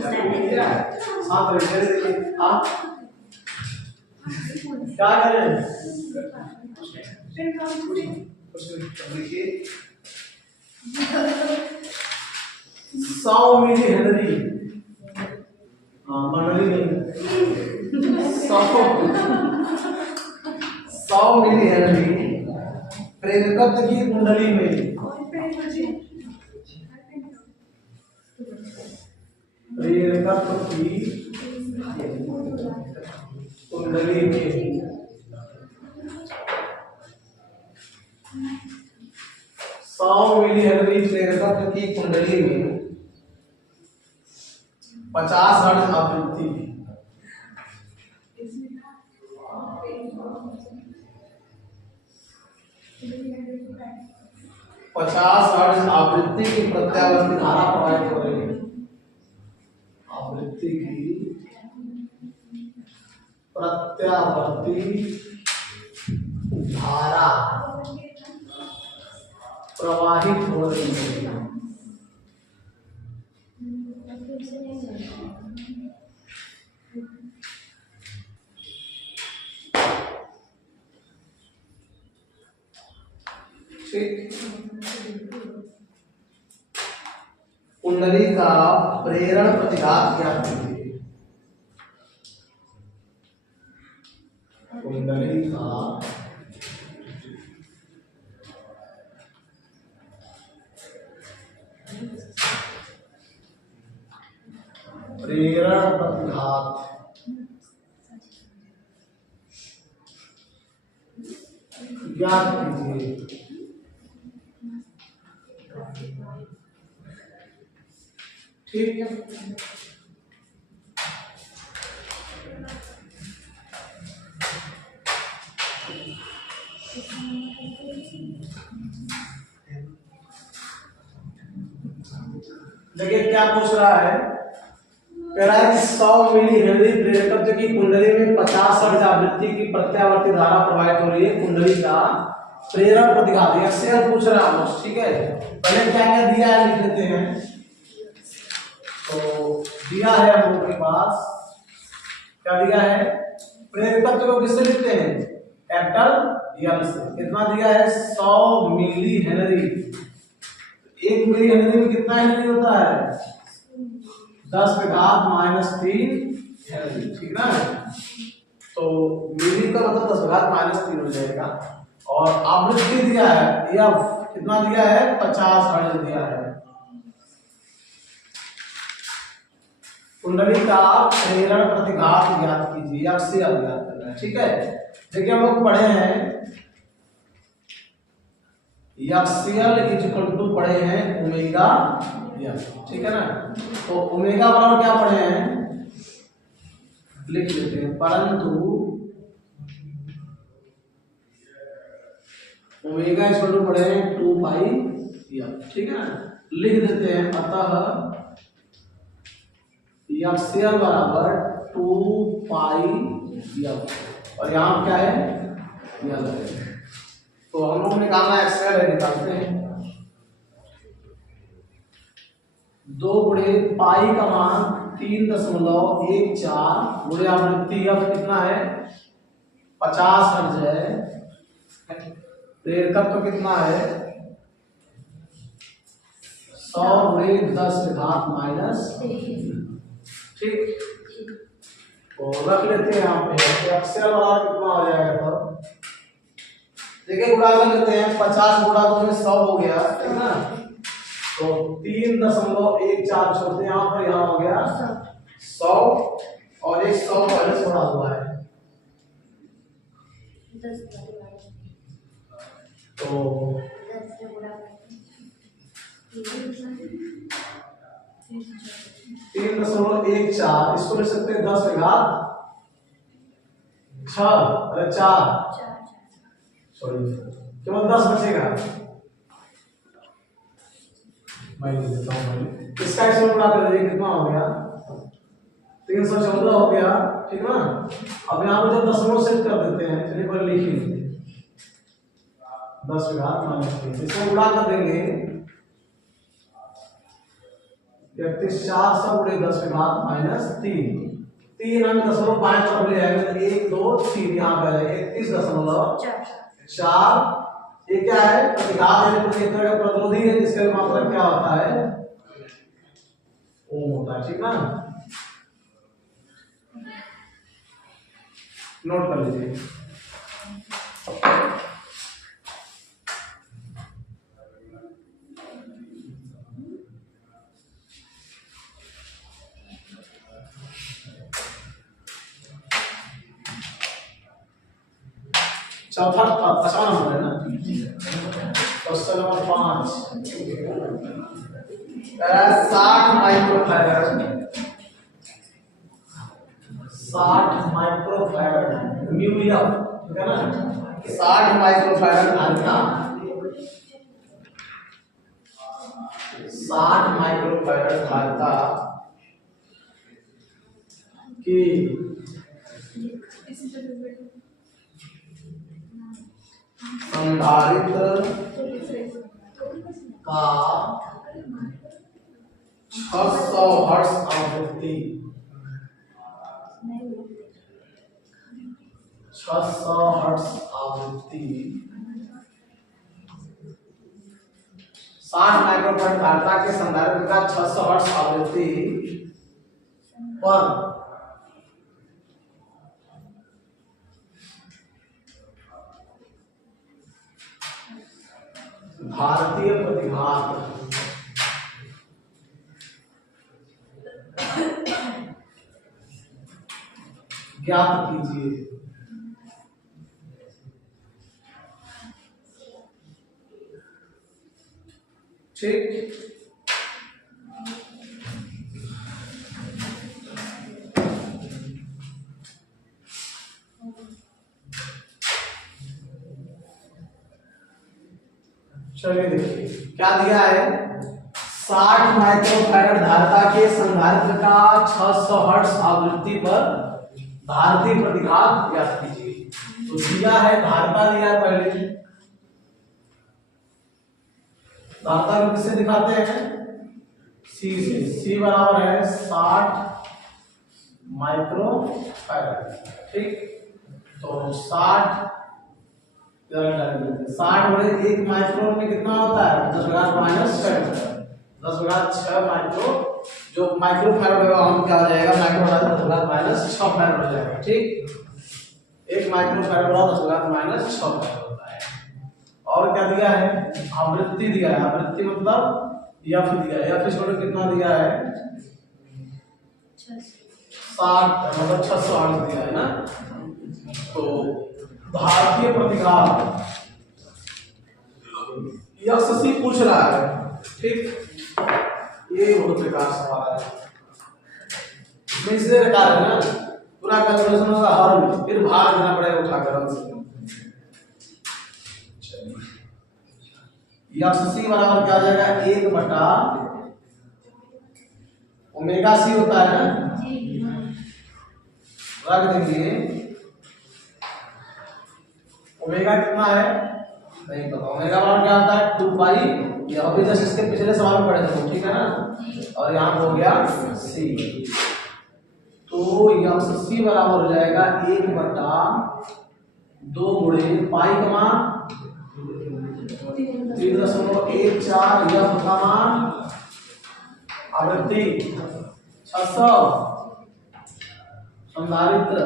सात देखिए आप क्या कर रहे हैं? देखिए 100 मिली हेनरी, मंडली नहीं, 100 मिली हेनरी प्रेरकत्व की कुंडली में, प्रेरकत्व की कुंडली में 100 मिली हेनरी प्रेरकत्व की कुंडली में 50 हर्ट्ज आवृत्ति, 50 हर्ट्ज आवृत्ति की प्रत्यावर्ती धारा प्रवाहित हो रही है, आवृत्ति की प्रत्यावर्ती धारा प्रवाहित हो रही है। कुंडली का प्रेरण प्रतिघात ज्ञात कीजिए। कुंडली का प्रेरण प्रतिघात ज्ञात कीजिए। ठीक है, देखिए क्या पूछ रहा है, कह रहा है कि 100 मिली हेनरी प्रेरकत्व की कुंडली में 50 हर्ट्ज आवृत्ति की प्रत्यावर्ती धारा प्रवाहित हो रही है। कुंडली का प्रेरण प्रतिघात एक्सेल पूछ रहा है। ठीक है, पहले क्या क्या दिया है लिख लेते हैं। तो दिया है हम लोग के पास, क्या दिया है, प्रेरकत्व को किससे लिखते हैं, कैपिटल एल से। कितना दिया है, 100 मिली हेनरी। 1 मिली हेनरी में कितना हेनरी होता है, 10⁻³ हेनरी। ठीक ना, तो मिली का मतलब 10⁻³ हो जाएगा। और आवृत्ति दिया है या कितना दिया है, 50 हर्ट्ज दिया है। कुंडली का प्रेरण प्रतिघात ज्ञात कीजिए, आपसे अब ज्ञात करना है। ठीक है, देखिए हम लोग पढ़े हैं एक्सियल इक्वल टू पढ़े हैं ओमेगा एफ। ठीक है ना, तो ओमेगा बराबर क्या पढ़े हैं, लिख लेते हैं, परंतु ओमेगा इक्वल टू पढ़े हैं 2π। ठीक है ना, लिख देते हैं, अतः एक्सियल बराबर 2π और यहाँ क्या है, एल है। तो हम लोग निकालना एक्सेल है, निकालते हैं। 2 गुणे पाई का मान 3.14 गुणे आवृत्ति एफ कितना है, 50 हर्ट्ज है। प्रेरकत्व कितना है, 100 गुणे 10⁻⁻। ठीक, तो रख लेते हैं यहाँ पे। एक्सेल वाला कितना हो जाएगा, तो देखिए गुणा कर लेते हैं, 50 गुणा 2 में 100 हो गया। ठीक ना, तो 3.14 छोड़ते हैं यहाँ पर, यहाँ हो गया 100 और एक 100 पहले छोड़ा हुआ है, तो 3.14 इसको लिख सकते हैं 10⁻6 अरे 4 सॉरी केवल 10 बचेगा। मैं लिख देता हूँ, इसका इसमें गुणा कर दीजिए, कितना हो गया, 314 हो गया। ठीक ना, अब यहाँ पे जब दशमलव सेट कर देते हैं, चलिए पर लिख लीजिए 10⁻⁻3, इसको गुणा कर देंगे 31,400 गुणे 10 की घात -3, 3 अंक 5 तरफ ले जाएंगे तो 1 2 3 यहाँ पे 31.4। ये क्या है, प्रतिघात है, प्रतिक्रिया का प्रतिरोधी है, जिसका मात्रक क्या होता है, ओम होता है। ठीक ना, नोट कर लीजिए। चौथा 5वां नंबर है ना, question number 5, 60 microfarad, 60 microfarad mu F, ठीक है ना, 60 माइक्रोफैराड धारिता, 60 माइक्रोफैराड धारिता की संधारित्र का 600 हर्ट्ज आवृत्ति, 600 हर्ट्ज आवृत्ति, 60 माइक्रोफैराड धारिता के संधारित्र का 600 हर्ट्ज आवृत्ति पर भारतीय प्रतिघात ज्ञात कीजिए। ठीक, चलिए देखिए क्या दिया है, 60 माइक्रोफैराड धारिता के संधारित्र का 600 हर्ट्ज आवृत्ति पर भारतीय प्रतिघात ज्ञात कीजिए। तो दिया है, धारिता दिया है, पहले धारिता को किससे दिखाते हैं, सी से, सी बराबर है 60 माइक्रोफैराड। ठीक, तो 60 बड़े 1 माइक्रोन में कितना होता है, 10⁻⁻6 10⁻6 माइक्रो, जो माइक्रोफैराड होगा हम क्या हो जाएगा, माइक्रोफैराड 10⁻6 फैराड हो जाएगा। ठीक, 1 माइक्रोफैराड 10⁻6 फैराड होता है। और क्या दिया है, आवृत्ति दिया है, आवृत्ति मतलब एफ दिया है, एफ इसको कितना दिया है, 60 मतलब 600 हर्ट्ज दिया है ना। तो भारतीय प्रतिघात यक्षसी पूछ रहा है। ठीक, ये बहुत बेकार सवाल है, इसलिए बेकार है ना, पूरा कैलकुलेशन होगा हर में, फिर भार देना पड़ेगा उठाकर हमसे। यक्षसी बराबर क्या हो जाएगा, 1 ओमेगा सी होता है ना, रख देंगे, ओमेगा कितना है नहीं पता, ओमेगा बराबर क्या होता है 2 पाई, यहाँ पे जस्ट इसके पिछले सवाल में पढ़े थे, ठीक है ना, और यहाँ हो गया सी, तो यहाँ से सी बराबर हो जाएगा 1/2 गुणे पाई का मान 3.14, यह का मान आवृत्ति 600 संधारित्र।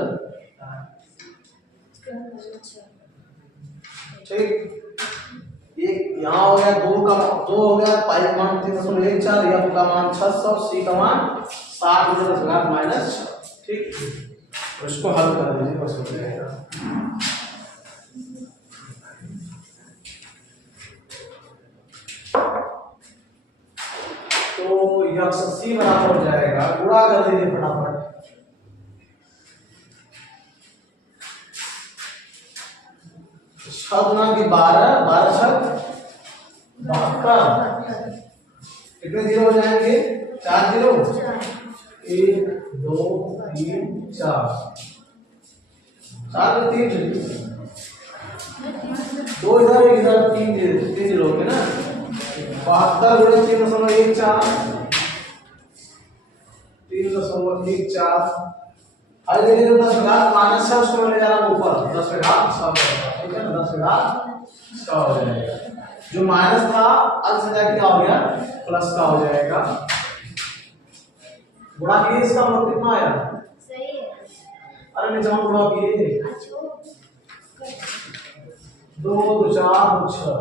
ठीक, एक यहाँ हो गया, 2 हो गया, पाई का मान 3.14, यह का मान 600, सी का मान 60 ठीक, तो इसको हल कर दीजिए, बस हो जाएगा। तो यक्षसी बराबर हो जाएगा, गुणा कर दीजिए फटाफट, गुना की 12, 12 छक 72, कितने जीरो हो जाएंगे, 4 जीरो, 1 2 3 4, 4 में 3 2 इधर 3 जीरो के ना, 72 गुणे 3.14, 3.14। अरे देखिए जो 10 माइनस है उसको ले जा रहा हूँ ऊपर, 10 ठीक है ना, 10 हो जाएगा। जो माइनस था अंश में जाके क्या हो गया, प्लस का हो जाएगा। गुणा किए इसका मतलब कितना आया, सही है। अरे नीचे हम गुणा किए, 2 2 4 6।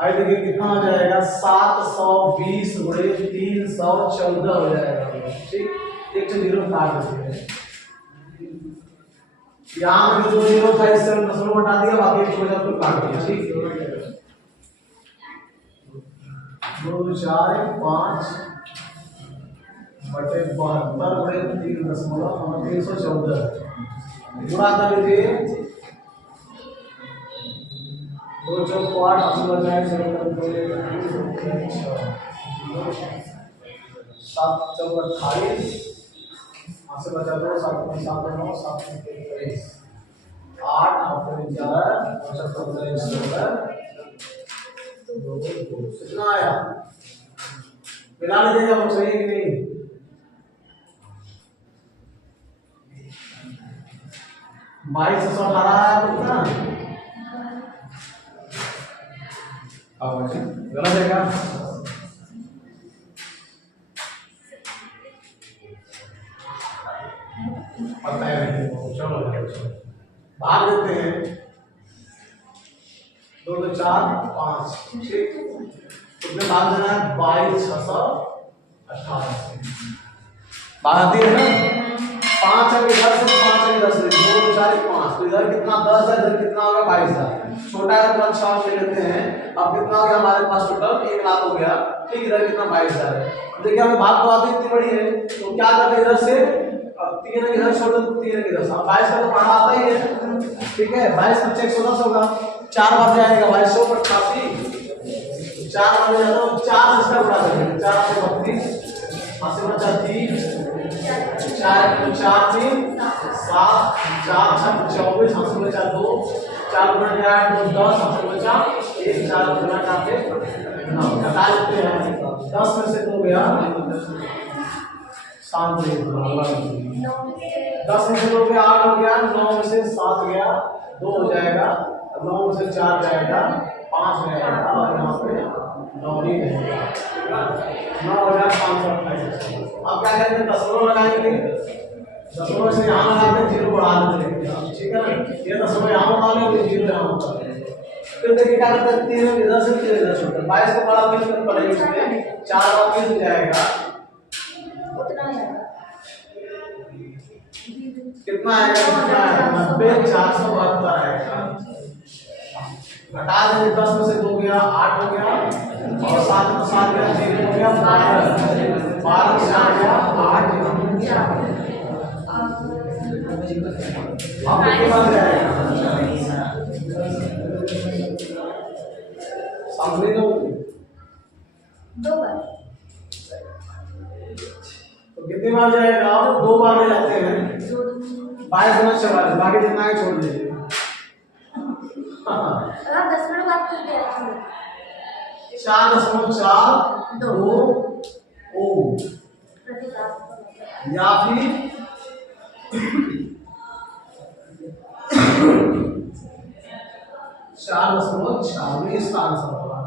आगे देखिए कितना हो जाएगा, 720 गुणे 314 हो जाएगा। ठीक, एक तो जीरो काट देते हैं, यहाँ में जो जीरो था इससे हम दशमलव हटा दिया, बाकी एक वजह को काट दिया। ठीक, 2 4 5 बटे 72 गुणे 3.314 गुणा कर लीजिए, 2 4 8 80 बजाय 7 4 28 से बचा 2 7 7 9 7 23 8 11 75 कितना आया, मिला लीजिएगा वो सही है कि नहीं। बाईस 118 आया कितना, गलत है क्या, पता है। चलो भाग देते हैं, 2 2 4 5। ठीक, कितने भाग देना है, 22,618 भाग आती है ना। 5 है इधर से, 5 है इधर से, 2 2 4 5, तो इधर कितना 10 है, इधर कितना होगा 22,000। छोटा है तो 6 ले लेते हैं। अब कितना हो गया हमारे पास टोटल 1 लाख हो गया। ठीक, इधर कितना 22,000 है। देखिए हमें भाग तो आती इतनी बड़ी है, तो क्या करते इधर से 3 इधर छोड़ दो, 3 इधर से, 22 का तो पढ़ा आता ही है। ठीक है, 22 बच्चे 110 होगा, 4 बार जाएगा 2288, 4 बार जाता है 4 इसका बड़ा करेंगे, 4 से 32 से बचा 30, 4 4 3 7 4 6 24 से बचा 2, 4 गुना 8 2 10 से बचा 1, 4 गुना 4 से 9 घटा लेते हैं। 10 में से 2 गया, शांत रहिए, 10 में से 2 गया 8 हो गया, 9 में से 7 गया 2 हो जाएगा, 9 में से 4 जाएगा 5 रहेगा, और यहाँ पे 9 ही रहेगा, 9,528। अब क्या करेंगे, दशमलव लगाएंगे, दशमलव से यहाँ लगाते हैं, जीरो बढ़ा देते हैं। ठीक है ना, ये दशमलव यहाँ बना ले, ये जीरो यहाँ बना ले। फिर देखिए क्या करते हैं, 3 इधर से 3 इधर छोड़, 22 को बड़ा मिलकर पड़ेगा, इसमें 4 और 3 जाएगा, कितना आएगा, 90,472 आएगा। घटा देंगे, 10 में से 2 गया 8 हो गया, और 7 में 7 गया 0 हो गया, 12 से 8 गया 8। अब कितनी बार जाएगा, समझे लो, 2 बार, तो कितनी बार जाएगा, 2 बार ले जाते हैं, 22 गुना 44, बाकी जितना है छोड़ दीजिए। आप 10 मिनट बात करते हैं, 4.42 ओम, या फिर 4.46 इसका आंसर होगा।